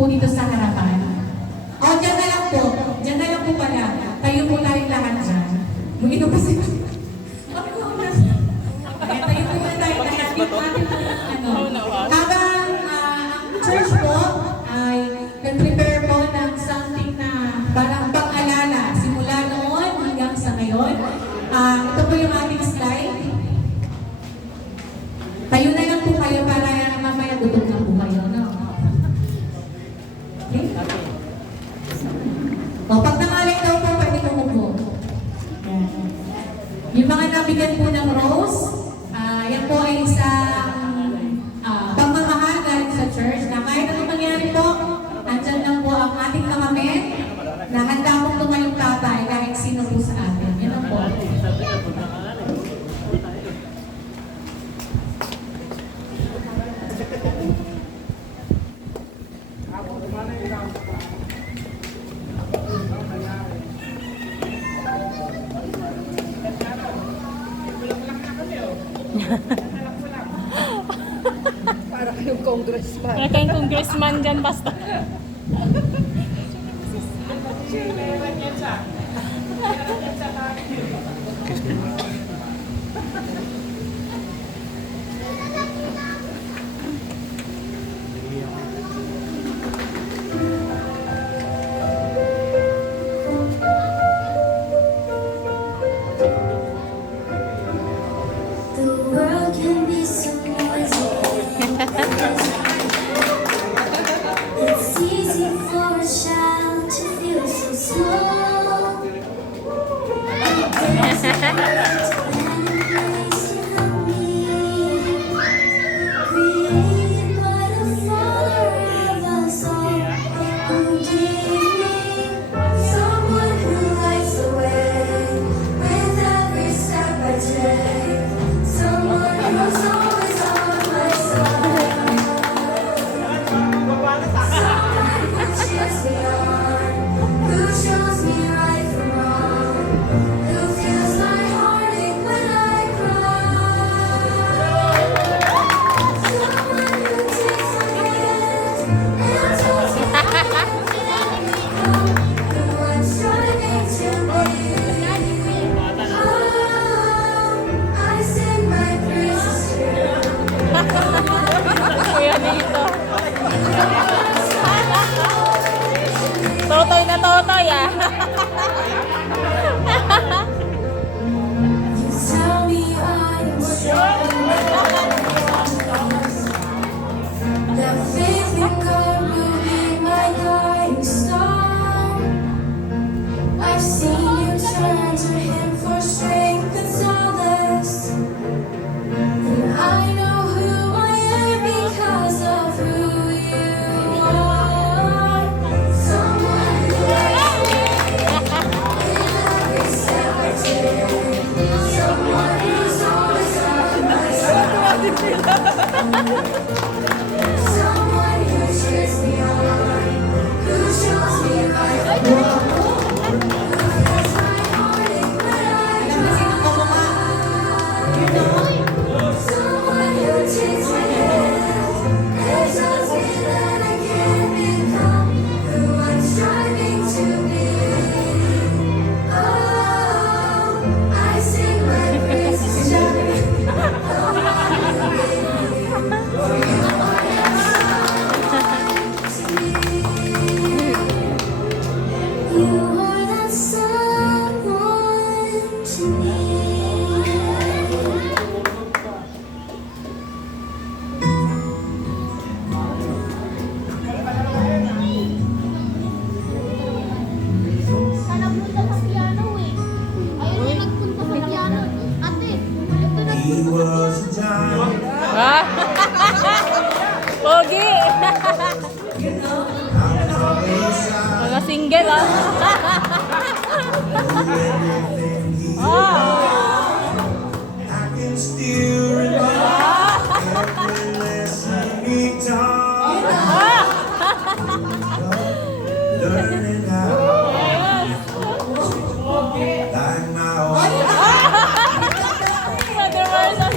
po dito sa harapan. O, dyan na lang po. Dyan na lang po pala. Tayo po tayong lahat dyan. Mag-ino pa sila. Kaya tayo po na tayo lahat. Dito natin po, habang ang church po ay nag-prepare po ng something na parang pang-alala simula noon hanggang sa ngayon. Ito po yung ating slide. Tayo na lang po kayo para mamaya gutom na po kayo, no? Okay? O, pag nangaling daw po, pwede umupo. Yung mga nabigyan po ng rose, yan po ay isang pagmamahal galing sa church na kahit anong mangyari po, andyan lang po ang ating kamamen na handa pong tumayong tatay kahit sino po sa atin. Yan ang po. Para kayong congressman. Para kayong congressman dyan, basta. The world can be so noisy. It's easy for a child to feel so small. There's a place to help me. Created by the Father of us all, who gave me someone who lights the way with every step I take. Someone who's always on my side. Someone who cheers me on, who shows me right from wrong, who feels my heartache when I cry. Someone who takes my hand and tells me how I can become who I'm striving to be. I sing my praises to you. Kuya dito. Totoy na totoy, ah. You tell me I am strong. That faith in God will be my guiding star. I've seen you turn to Him for strength and solace, and I know who I am because of who You are. Someone who loves me in every step I take. Someone who's always on my side. Someone who cheers me on, who shows me right from wrong, who feels my heartache when I cry. Someone who takes my hand and tells me that I can become who I'm striving to be. Oh, I sing my praises to You. You are that someone to me. Sana punta sa piano eh. Ayaw na nagpunta sa piano. Ate, ito na. He was a giant. Ah. Pogi. Mga single, ah. I can still remember every lesson he taught. Learning how like my own. Mother Marsan.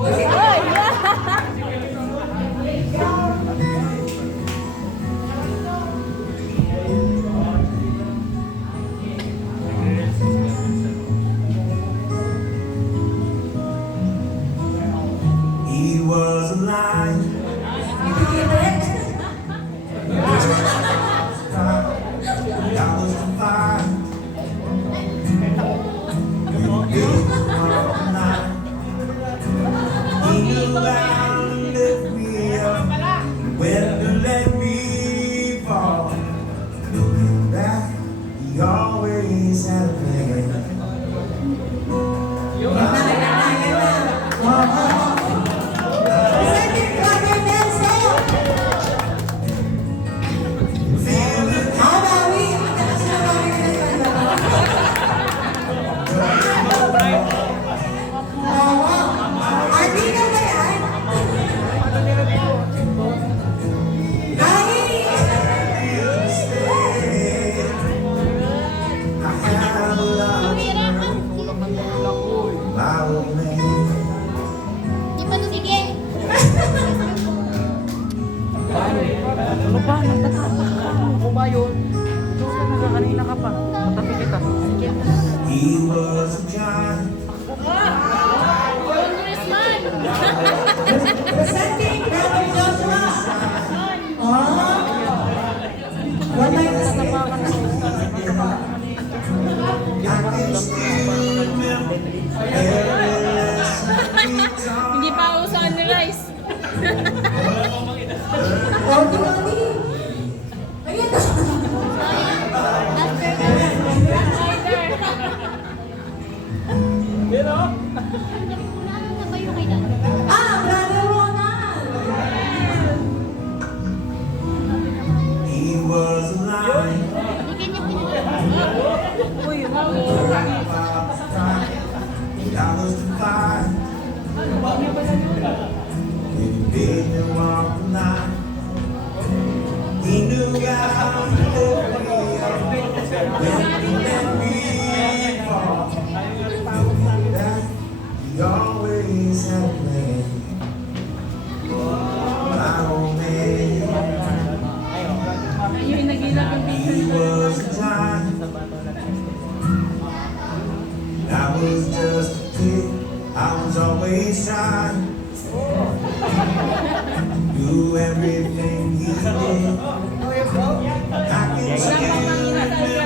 Oy, old man. Di pa sige. Ano ba? Nagtatapak ka. Kung ba yun? Doon ka na kanina ka pa. Matabi kita. He was a giant. Congressman! Presenting Brother Joshua. Oh. What time is it? I can still remember every lesson we taught. Hindi pa ako sa unrise. Oh, di ba, di? Ayun na. Unahan na ba yung kay Dad? Ah, Brother Ronald. He was a lion. Hindi kanya pinag- Uy, Dollars to buy. When he bid me walk the line, he knew how to hold me up. When he let me fall, looking back, he always had a plan. My old man, Yung nagilap ng he was a giant. I was just a kid, I was always shy. Do everything he did. I can still remember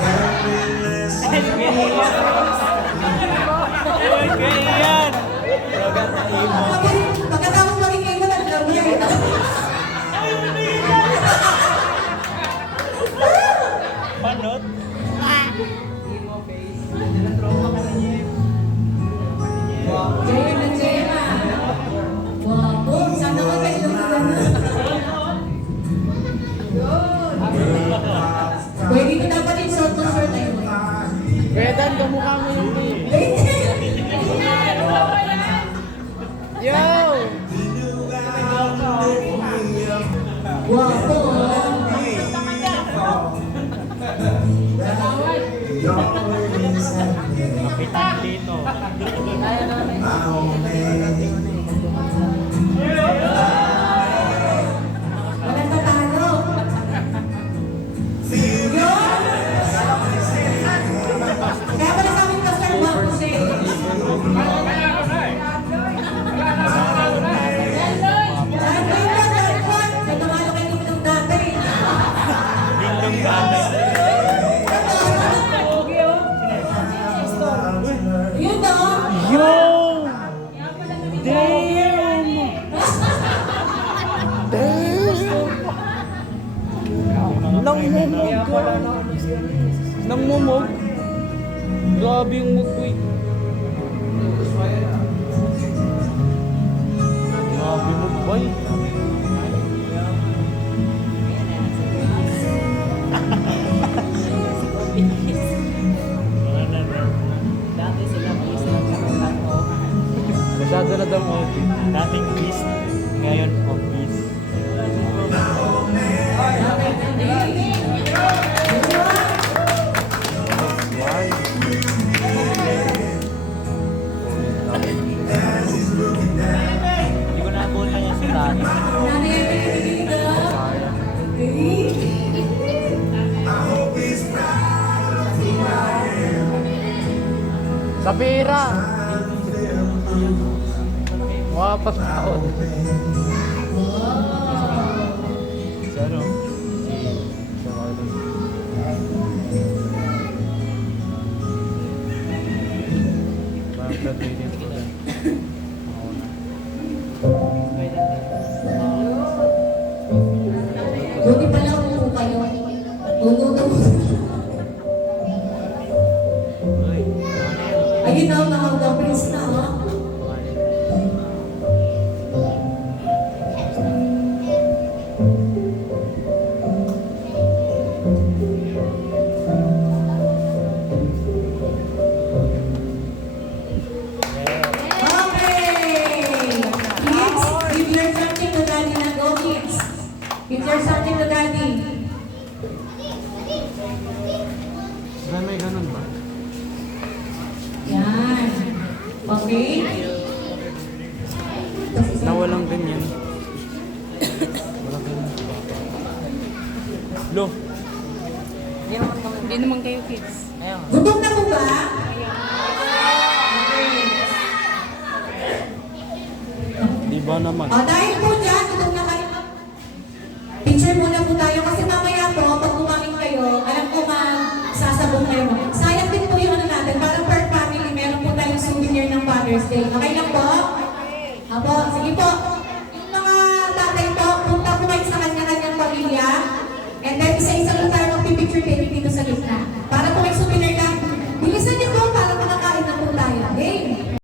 every lesson he Pagkatapos maging imo ng drummer. Jaya na Jaya. Wow, boom. Sana ko kayo Pwede ko dapat yung short to short na yun. Bedan, kamukha mo yung baby. Yo! He knew how to lift me up. Wow, boom. He always had a plan. My old man. Walang tatalo. Feel Yun! Kaya pala sa amin Pastor Juan Jose. Dahil kayo na, dahil po, may tumalo kayo nung dati. Yun na, Yo! Damn! Nangmumog ka. Nangmumog? Grabe yung mug ko eh. Grabe mug ba eh. Masyado na daw office. Dating beast, ngayon office. Hindi ko naabutan niya si Tani. nanay ang pinipili ka. Okay. I hope he's proud of who I am. Sa pera! Wapas na ako. Si ano? Si Marlon. Parang platinium ko lang. Ako na. Buti pala upo kayo. Upo. Ayun na, mga prince na, ha? Give your something to daddy. May ganun ba? Yan. Okay? Nawalang ganyan. Lo. Hindi naman kayo kids. Gutom na po ba? Di ba naman? O, dahil po dyan, gutom na kayo. Picture muna po tayo kasi mamaya po, pag kumain kayo, alam ko sasabong kayo. Sayang din po yung ano natin, parang per family, meron po tayong souvenir ng Father's Day. Okay lang po? Apo, sige po.